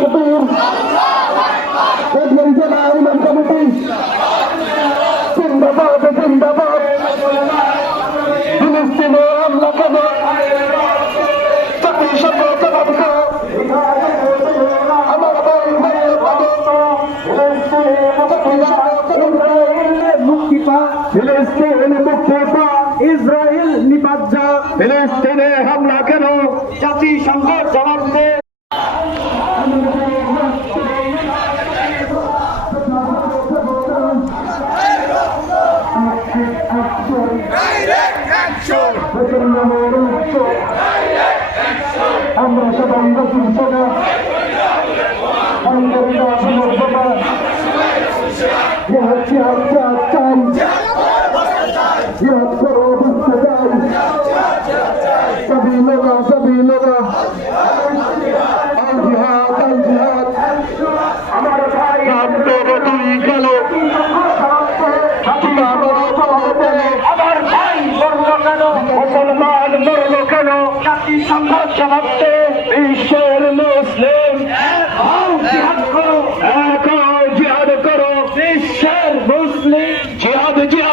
তাকবীর রাজবাড়ী জেলা ইমাম কমিটি জিন্দাবাদ জিন্দাবাদ ফিলিস্তিনে হামলা কেন জাতিসংঘ জবাব দাও আমার ভাই ভাইয়ের মুক্তি পা ফিলিস্তিন মুক্তি পা ইসরায়েল নিপাত যা ফিলিস্তিনে হামলা কেন জাতিসংঘ জবাব দে আমরা সবাই নতুন সেনা सभी लोग जिहाद हमारे भाई हम तो बतुई चलो আমার ভাই মরলো কেন মুসলমান মরলো কেন জাতিসংঘ জবাব দে